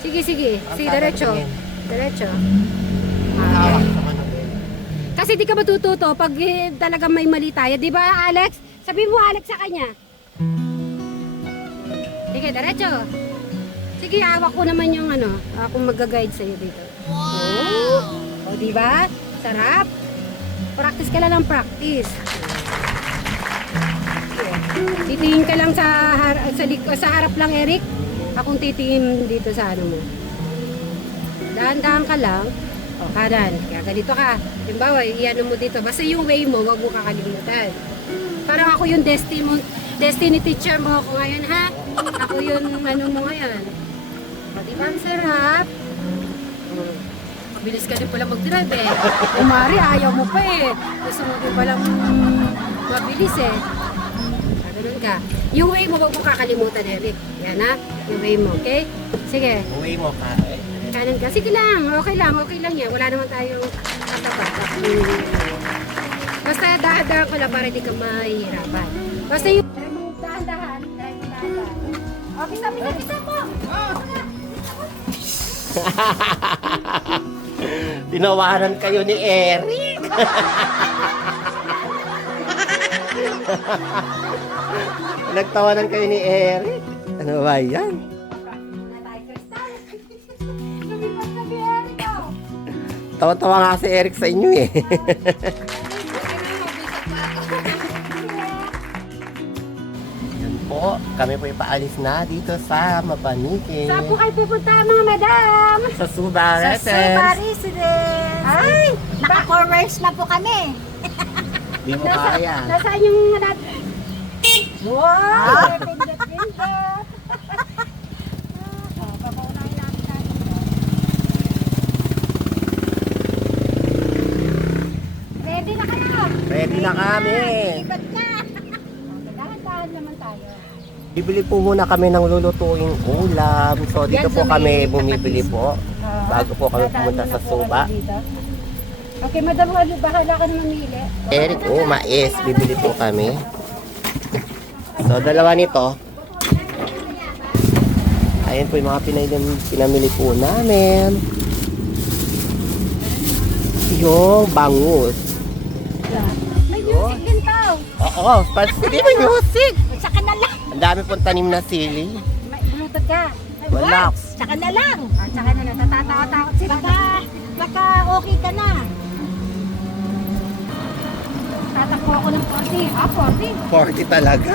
Sige, sige. Sige, diretso. Diretso. Hawak Okay. naman ng Eric. Kasi di ka matututo pag talaga may mali tayo. Di ba, Alex? Sabi mo, Alex, sa kanya. Sige, diretso. Sige, hawak ko naman yung ano, akong mag-guide sa'yo dito. Wow! O, di ba? Sarap. Practice ka lang ng practice. Titingin ka lang sa harap lang, Eric. Akong titingin dito sa ano mo. Dahan-dahan ka lang. O, kanan. Kaya ganito ka. Halimbawa, i-ano mo dito. Basta yung way mo, wag mo kakalimutan. Parang ako yung destiny teacher mo ako ngayon, ha? Ako yung ano mo ngayon. O, diba ang sarap? O, bilis ka din pala mag-drive eh. Umari, ayaw mo pa eh. Gusto mo din palang mabilis eh. Ganun ka. Yung way mo, wag mo kakalimutan, Eric. Yan ha, yung way mo, okay? Sige, Uwi mo ka. kanan ka. Sige lang, okay lang yan. Wala naman tayong katapat. Basta dahan-dahan ko lang para di ka mahihirapan. Basta yung dahan-dahan. Okay, sabi na kita mo. Tinawanan kayo ni Eric. Nagtawanan kayo ni Eric. Ano ba yan? Tawa-tawa nga si Eric sa inyo eh. Yan po, kami po ipaalis na dito sa Mabanique. Saan po kayo pupunta mga madam? Sa Suba Sa Suba Residence. Residence. Ay! Naka-4 hours na po kami. Di mo kaya. Nasaan yung natin? Wow! Pindot-pindot. Papaunahin natin tayo. Ready na kayo? Ready na kami. Ibat na. Dahan-dahan naman tayo. Bibili po muna kami ng lulutuing ulam. So dito Yan po sa kami may bumibili po. Bago po kami pumunta sa Suba. Okay, madam, bahala ka na mamili. Eric, mais. Bibili po kami. So, dalawa nito. Ayan po yung mga pinamili po namin. Yung bangus. May music din tao. Oo, hindi may music. Tsaka na lang. Ang dami pong tanim na sili. May bluetooth ka. Wala. Tsaka na lang. Tsaka na, natatawa-takot sila. Baka okay ka na. Tatakbo ako ng 40. 40. 40 talaga.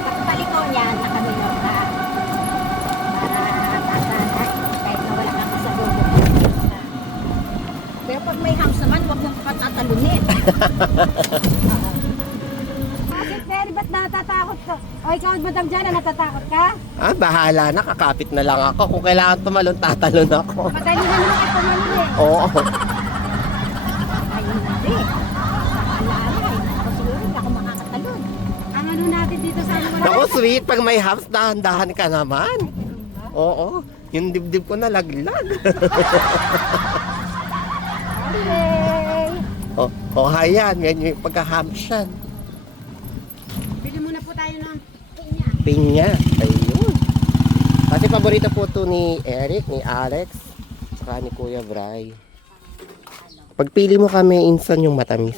Pagpaliko niya, nakamilor ka. Para tatanay. Kahit na wala kang sa dulo. Pero pag may house naman, huwag mong patatalunin. Bakit, Mary, ba't natatakot ka? O, ikaw, madam Jana, natatakot ka? Ah, bahala na. Kakapit na lang ako. Kung kailangan tumalon, tatalon ako. Madali na naman ito mali eh. Oo. Ayun hindi. Nakaalaala. Ako siguro hindi ako makakatalon. Ang ano natin dito sa ano, wala. Naku, sweet. Pag may house, dahan-dahan ka naman. Oo. Yung dibdib ko nalaglag. Okay. Oh, hayan. Yan yung pagkahamsyan. Bili muna po tayo ng pinya. Pinya. Ayun. Kasi paborito po to ni Eric, ni Alex, saka ni Kuya Bray. Pagpili mo kami, insan yung matamis.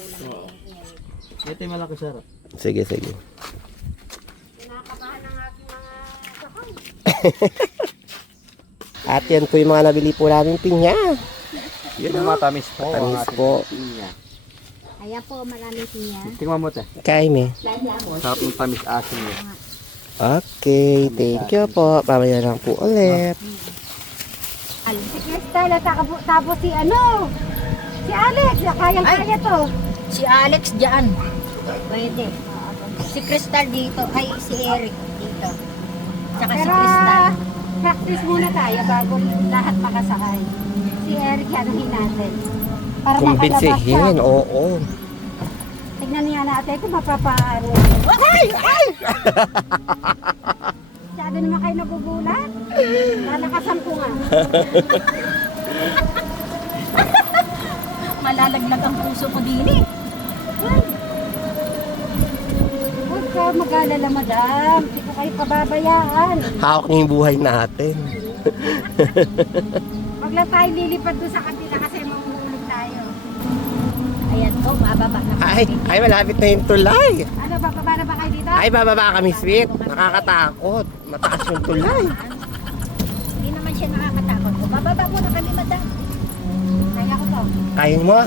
Ito yung malaki sarap. Sige, sige. Kinakabahan ng aking mga sakay. At yan po yung mga nabili po namin pinya. Yun ang matamis po. Matamis po. Ayan po, maraming siya. Tingnan mo ito. Kaime. Sarap ng tamis asin niya. Okay, thank you po. Mamaya lang po ulit. Si Crystal at tapos si ano? Si Alex, kayang-kaya to. Si Alex dyan. Pwede. Si Crystal dito. Ay, si Eric dito. Tsaka si Pero Crystal. practice muna tayo bago lahat makasakay. Si Eric, anuhin natin. Para makalabas siya. Kumbinsihin, oo. Tignan niya natin kung mapapaano. Ay! Ay! Masyado naman kayo nagugulat. Nakasampu nga. Malalaglag ang puso ko din eh. Huwag ka kang mag-alala, madam. Hindi ko kayo pababayaan. Hawak niyo yung buhay natin. Wag lang tayo lilipad doon sa kanila kasi mamuhulog tayo. Ayan po, mababa na po. Ay, malapit na yung tulay. Ano, bababa na ba kayo dito? Ay, bababa kami, sweet. Nakakatakot. Mataas yung tulay. Hindi naman siya nakakatakot. O, bababa muna kami, madam. Kaya ko to. Kaya mo?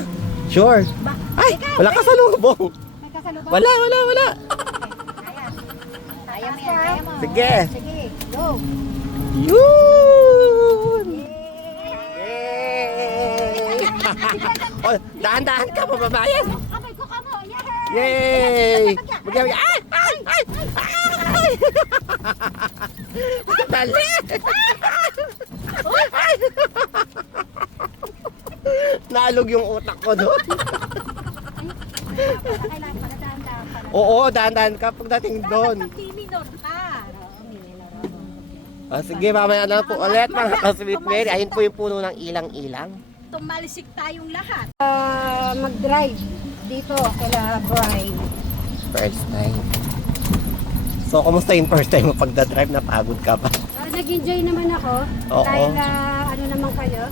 Sure. Ay, wala ka sa lubong. May kasalubong? Wala. Kaya mo yan, kaya mo. Sige. Sige, go. Yun! Yay! Yay! Oh, dahan-dahan ka, mababayan. Kamay ko kamo, yay! Yay! Ay! Dali! Nalog yung utak ko doon. Kailangan pala dahan-dahan pala. Oo, dahan-dahan ka pagdating doon. Pag-minor ka. Sige, mamaya na po ulit mga ka-sweet Mary. Ayun po yung puno ng ilang-ilang. Tumalisik tayong lahat. Mag-drive dito kila Brian. First time. So, kumusta yung first time mo pagdadrive? Napagod ka ba? Nag-enjoy naman ako. Oo. Dahil ano naman kayo?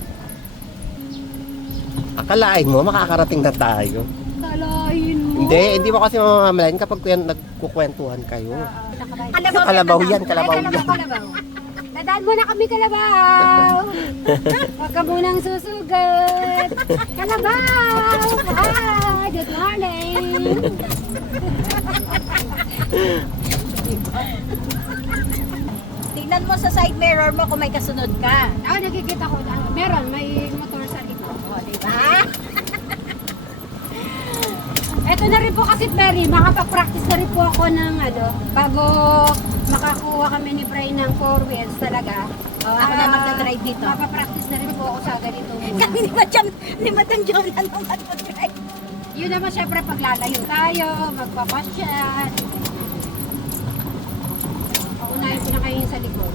Akalain mo, makakarating na tayo. Kalahin mo. Hindi mo kasi mamamalayan kapag nagkukwentuhan kayo. Kalabaw yan. Kalabaw. Dadaan muna kami, Kalabaw. Huwag ka munang susugat. Kalabaw. Hi, good morning. Tingnan mo sa side mirror mo kung may kasunod ka. Ako nakikita ko na meron, may motor sa likod. O, diba? Ito na rin po kasi, Perry, makapag-practice na rin po ako ng bago makakuha kami ni Brian ng 4 wheels talaga. Ako na magdadrive dito. Mapapractice na rin po ako sa ganito muna. Kami ni Madam John na naman mag-drive. Yun naman syempre paglalayo tayo, magpapasyal. Paunahin ko na kayo sa likod.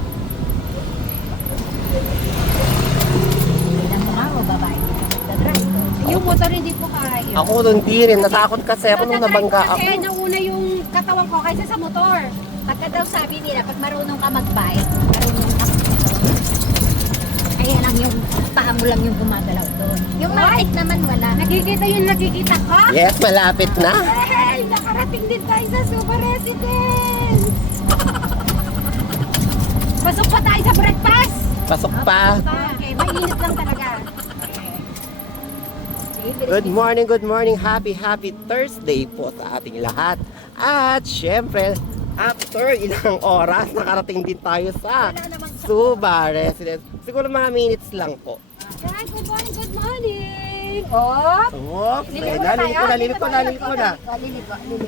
Tingnan mo nga, o babae. Magdadrive. Yung motor hindi po kaya. Ako hindi rin. Natakot kasi ako nung nabangga ako. Kasi nauna yung katawan ko kaysa sa motor. Pagka daw sabi nila, pag marunong ka mag-bike, marunong ka. Kaya lang yung paa mo lang yung gumagalaw doon. Yung matik naman wala. Nakikita yung nakikita ko. Yes, malapit na. Hey! Nakarating din tayo sa Suba Residence! Pasok pa tayo sa breakfast! Pasok pa. Okay, mainit lang talaga. Good morning. Happy Thursday po sa ating lahat. At syempre, after ilang oras, nakarating din tayo sa Suba Residence. Siguro mga minutes lang po. Yan, good morning! Oh! Oh, nalilit ko na. Liliko.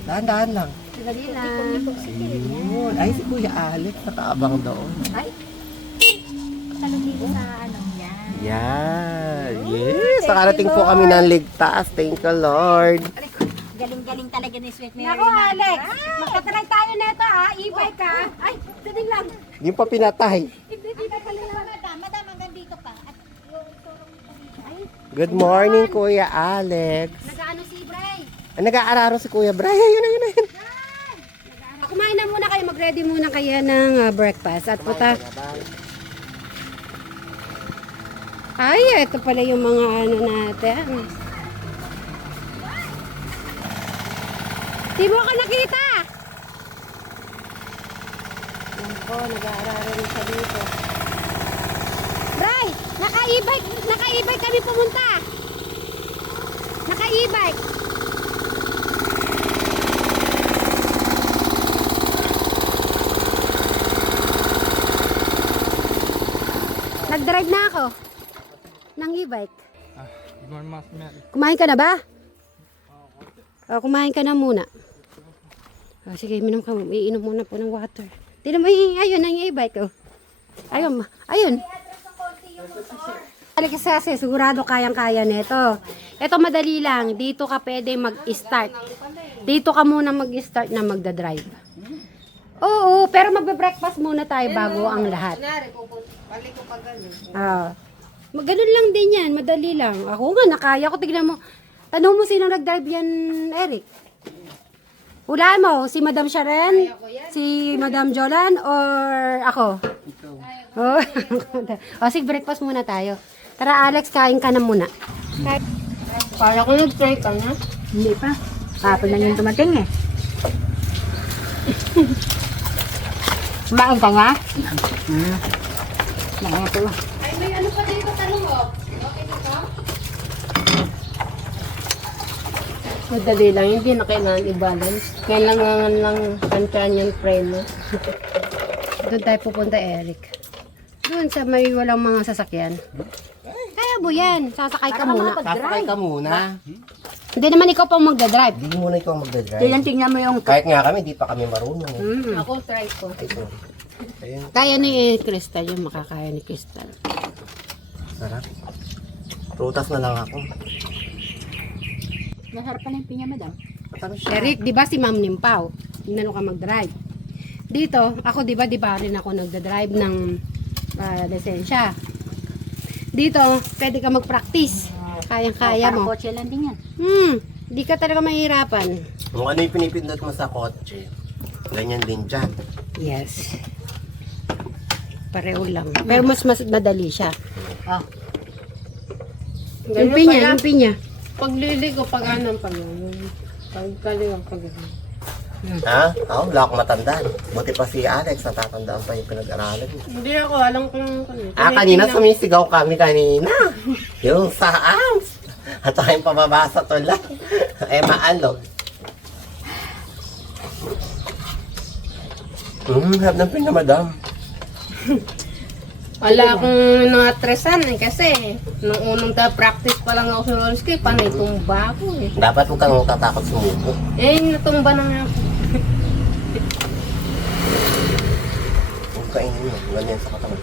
Dahan-dahan lang. Dali lang. Yun. Ay, si Kuya Alex, nakaabang doon. Ay, Talong dito sa ano yan. Yan. Yes, nakarating po kami ng ligtas. Thank you, Lord. Galing-galing talaga ni Sweet Mary. nako Alex! Magkatry tayo nito ha, e-bike ka. Ay, sading lang. Yung pa pinatay. Hindi pa pala. Madam, hanggang dito pa. At yung turong dito. Ay, Good morning, Kuya Alex. Nag-ano si Bray? Nag-aararo si Kuya Bray. Ayun. Kumain na muna kayo, mag-ready muna kayo ng breakfast. At puta. Ay, ito pala yung mga ano natin. Di mo ka nakita? Yan po, nag-aararo rin siya dito. Bray, naka-e-bike kami pumunta. Naka-e-bike. Nag-drive na ako ng e-bike. Kumain ka na ba? Kumain ka na muna. Sige, iinom muna po ng water. Tignan mo, ayun ang e-bike. Ayun. Kasi sigurado kayang-kaya nito. Ito madali lang. Dito ka pwede mag-start. Dito ka muna mag-start na magdadrive. Oo, pero magbe-breakfast muna tayo bago ang lahat. Ganun lang din yan, madali lang. Ako nga, nakaya ko. Tignan mo. Tanong mo sino nag-drive yan, Eric. Hulaan mo, si Madam Sharon, si Madam Jolan, or ako? Oh. O, sige, breakfast muna tayo. Tara, Alex, kain ka na muna. Para ko nag-try ka na. Hindi pa. Kapag na yung tumating eh. Kumain ka nga? Kumain ito. Ay, may ano pa dito, tanong mo. Okay dito? Madali lang, hindi na kailangan i-balance. Kailangan lang kantaan yung preno. Doon tayo pupunta, Eric. Doon sa may walang mga sasakyan. Kaya mo yan. Sasakay ka muna. Sasakay ka muna. Hindi naman ikaw pang magdadrive. Hindi muna ikaw magdadrive. Tingnan mo yung Kahit nga kami, di pa kami marunong. Ako, try ko. Ay, sorry. Ayun, Kaya ni Crystal yung makakaya ni Crystal. sarap. Prutas na lang ako. Masarap pa na yung pinya, madam. Matamis siya. Eric, di ba si Ma'am Nimpaw? Nano ka mag-drive. Dito, ako di ba rin ako nagda-drive ng lisensya. Dito, pwede ka mag-practice. Kayang-kaya Parang mo. kotse lang din yan. Di ka talaga mahihirapan. Kung ano yung pinipindot mo sa kotse, ganyan din dyan. Yes. Pareho lang. Pero mas madali siya. Ah. Yung pinya. Pagliligo, pag anong pag pagkaliwang pag Ha? Oo, wala akong matandaan. Buti pa si Alex, natatandaan pa yung pinag-aralan niya. Hindi ako, alam ko lang. Kanina sumisigaw kami kanina. Yung sa arms. At saka yung pababa sa tulay. Maalog. Harap ng pinga, madam. Wala akong na-atresan eh, kasi nung unang practice pa lang ako sa roller skate, panay tumba ako eh. Dapat huwag kang tatakot sumuko. Eh, natumba na nga ako. Huwag kainin mo. Ganyan sa katawan.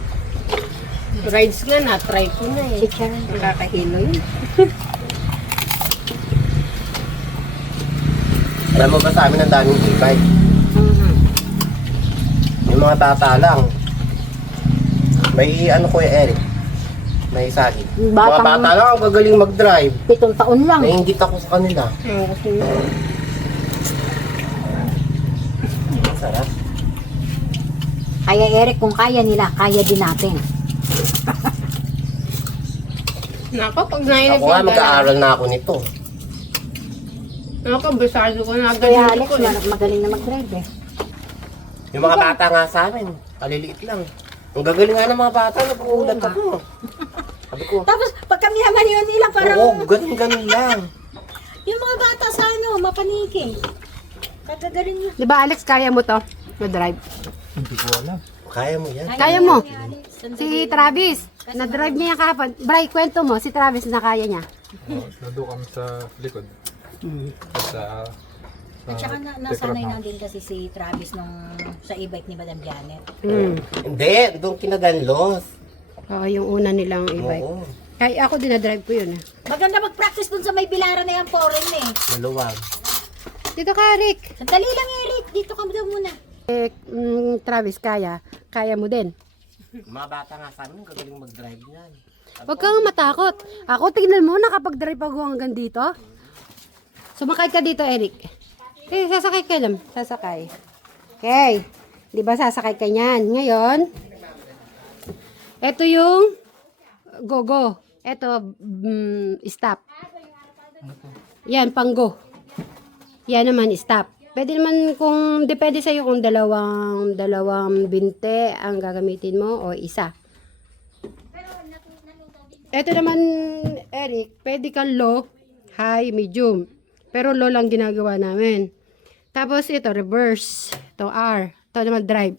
Rides nga, na-try ko na eh. Nakakahilo yun. Alam mo ba sa amin ang daming e-bike? Yung mga tata lang. May ano ko Eric. May sagi. Mga Batang- bata lang ang gagaling mag-drive. 7 taon lang. Naiingit ako sa kanila. Kasi Sarap. Kaya Eric, kung kaya nila, kaya din natin. nako, pag nainis Ako nga mag-aaral na ako nito. Nako, bisado ko na. Kaya Ganyan Alex, ko eh. magaling na mag-drive eh. Yung mga bata nga sa amin, kaliliit lang. Ang gagaling nga ng mga bata, nag-uulat ako. Sabi ko, Tapos, pag kami naman yun nila, parang oo, ganun lang. yung mga bata sa mapaniki. Kagagaling nyo. Di ba, Alex, kaya mo to? Na-drive. Hindi ko alam. Kaya mo yan. Kaya mo. Si Travis, na-drive niya yung kahapon. Bray, kwento mo, si Travis na kaya niya. Nandun kami sa likod. At sa At saka nasanay na din kasi si Travis nung sa e-bike ni Madam Janet. Hindi, doon kinaganlos. Oo, yung una nilang e-bike. Oo, Kaya ako dinadrive ko yun. Maganda mag-practice dun sa may bilaran na yan, foreign eh. maluwag. Dito ka, Rick. Sandali lang, Eric. Dito ka daw muna. Travis, kaya mo din. Mga bata nga sa amin, gagaling mag-drive yan. Huwag kang matakot. Ako, tignan mo, nakapag-drive ako hanggang dito. Sumakay ka dito, Eric. Sasakay ka lang. Sasakay. Okay. Di ba sasakay ka niyan? Ngayon, ito yung go. Ito, stop. Yan, pang go. Yan naman, stop. Pwede naman kung, depende sa'yo kung dalawang binte ang gagamitin mo o isa. Ito naman, Eric, pwede kang low, high, medium. Pero low lang ginagawa namin. Tapos ito, reverse. Ito, R. Ito naman, drive.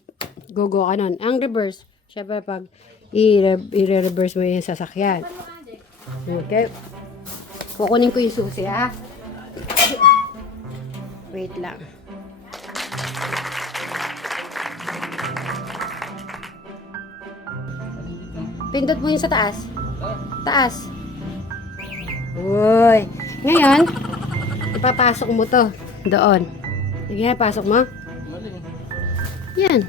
Go ka nun. Ang reverse, syempre pag i-reverse mo yung sasakyan. Okay. Kukunin ko yung susi, ha? Wait lang. Pindot mo yung sa taas. Taas. Uy. Ngayon, ipapasok mo to doon. Sige, pasok mo. Yan.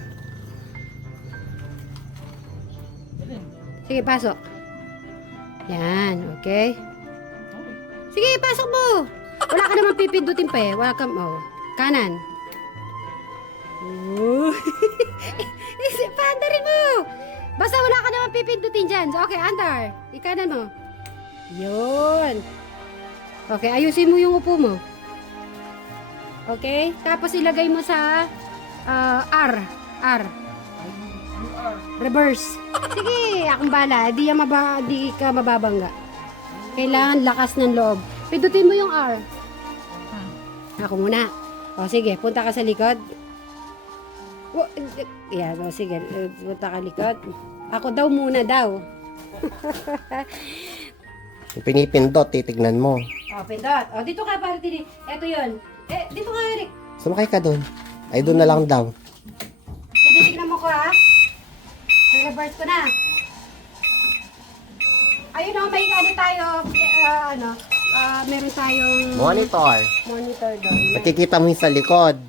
Sige, pasok. Yan, okay. Sige, pasok mo. Wala ka naman pipindutin pa eh. Wala ka, oh. Kanan. Oh. Paandarin mo! Basta wala ka naman pipindutin dyan. So, okay, andar. Ikanan mo. Yun. Okay, ayusin mo yung upo mo. Okay? Tapos ilagay mo sa R. R. Reverse. Sige, akong bala. Di ka mababangga. Kailangan lakas ng loob. Pindutin mo yung R. Ako muna. O sige, punta ka sa likod. Yan, o sige. Punta ka likod. Ako daw muna daw. Yung pinipindot, titignan mo. O, pindot. O, dito ka para tini. Eto yun. Dito ka, Eric. Sumakay ka doon. Ay, doon na lang daw. Tinitignan mo ko, ha? I-reverse ko na. Ayun o, may ano tayo. Meron tayong Monitor. monitor doon. Nakikita mo yung sa likod.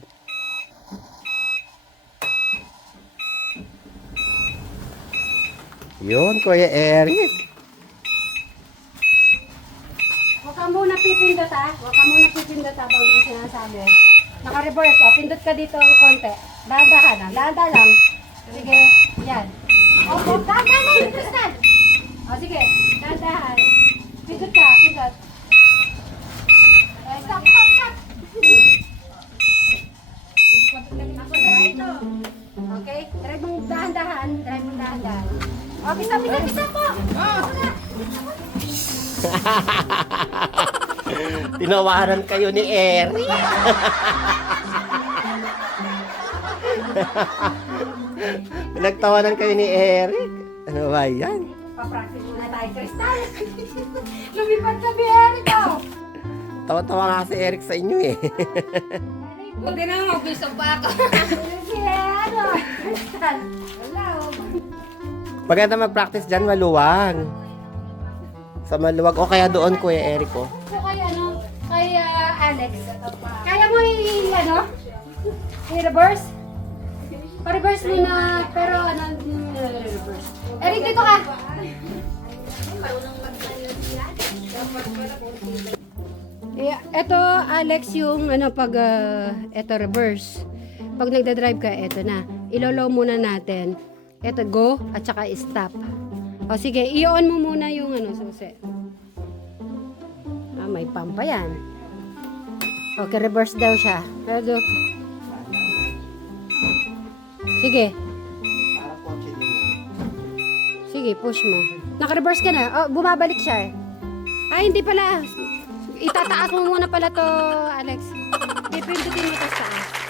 Yun, Kuya Eric. Huwag ka muna pipindot, ha? Huwag ka muna pipindot, ha? Bago yung sinasabi. Naka-reverse, o. Pindot ka dito ng konti. Dahan-dahan, ha? Dahan-dahan lang. Sige, yan. O, dahan-dahan, Tristan. O, sige. Dahan-dahan. Pindot ka, pindot. Stop, stop, stop. Ako na ito. Okay? Drive mong dahan-dahan. Drive mong dahan-dahan. Okay, stop, pindot po. Ako na. Tinawaran kayo ni Eric. Pinagtawanan kayo ni Eric. Ano ba yan? Papractice muna tayo, Crystal. Lumipad ka, Eric, oh. Tawa-tawa nga si Eric sa inyo eh. Buti na nga, piso pa ako. Sige, ano? Crystal. Wala, oh. Maganda mag-practice dyan, maluwag. Sa maluwag. O kaya doon, Kuya Eric, oh. So, kay Alex. Kaya mo i-reverse? Pa-reverse mo na, pero reverse. Eric, dito ka. Ito, Alex, yung ito reverse. Pag nagda-drive ka, ito na. Ilolow muna natin. Ito, go, at saka stop. O sige, i-on mo muna yung susi. May pump pa yan. Okay, reverse daw siya. Pero, sige. Sige, push mo. Naka-reverse ka na. Oh, bumabalik siya eh. Ay, hindi pala. Itataas mo muna pala to, Alex. Pipindutin mo to sa taas.